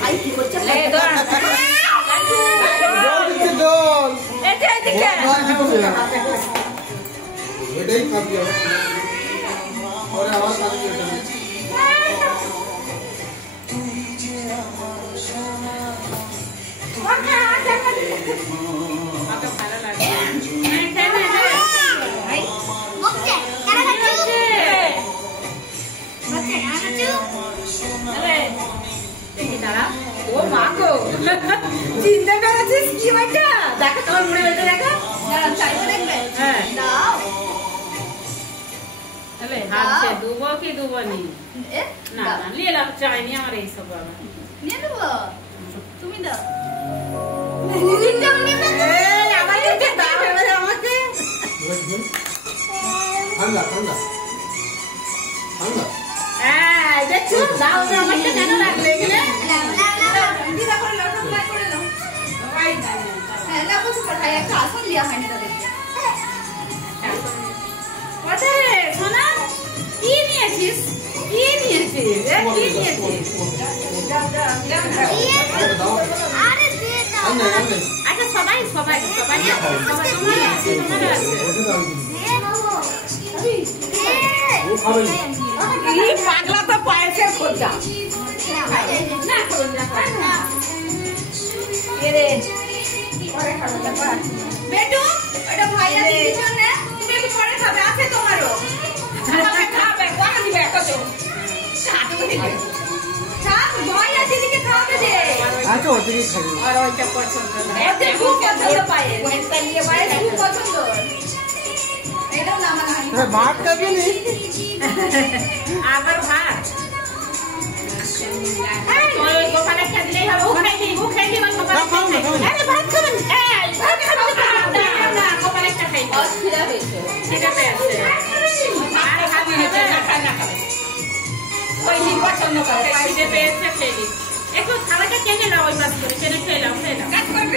ভাই কি করছে এটাই কাঁপি আমার চিন্তা করেছিস কি ওইটা দেখা তোমার মনে হয়েছে দেখা চাইতে দেখবে হ্যাঁ দাও अबे हाथ से दूबो की दूबो नहीं ना ना ले ला चाय नहीं हमारे सब बाबा নিয়ে দেব তুমি দাও নিতে এই আমার কাছে দাও এবারে আমাকে ঠান্ডা ঠান্ডা ঠান্ডা হ্যাঁ দেখছো দাও তো আমাকে কেন রাখলে এখানে দিদা করে লটন বাই করে নাও ভাই হ্যাঁ না কিছু পাঠাই একটা আসন লিয়া হয়নি তাদেরকে ওরে সোনা কি নিয়েছিস কি নিয়েছিস কি নিয়েছিস আরে দে দাও আচ্ছা সবাই সবাই সবাই তোমার আছে তোমার আছে ও খাবে এই পাগলা তো পায়েসের খোঁজা না করুন না এরে পরে খাবে দেখো বেটু এটা ভাই আছে পিছনে তুমি একটু পরে খাবে আছে তোমারও তুমি খাবে কোন দিবে কত হাতে তো দিবে সাত ভাই আছে দিকে খাবে দে আচ্ছা ওদিকে খাবে আর ওইটা পছন্দ না এতে খুব পছন্দ পায়ে এটা নিয়ে পায়ে খুব পছন্দ এটাও না মানে ভাত খাবে নি আবার ভাত ওই গোপালের খেতে হবে ও খাই দি মানে গোপালের খাই আরে ভাত খাবেন এই ভাত খাবেন না গোপালের খাই অস্থির হয়েছে সেটা পেয়েছে আরে খাবি না খানা খাবে ওই দিন পছন্দ করে সেটা পেয়েছে খেলি একটু খাওয়াটা কেটে নাও ওই মাছ করে কেটে খেলাম কাজ করবে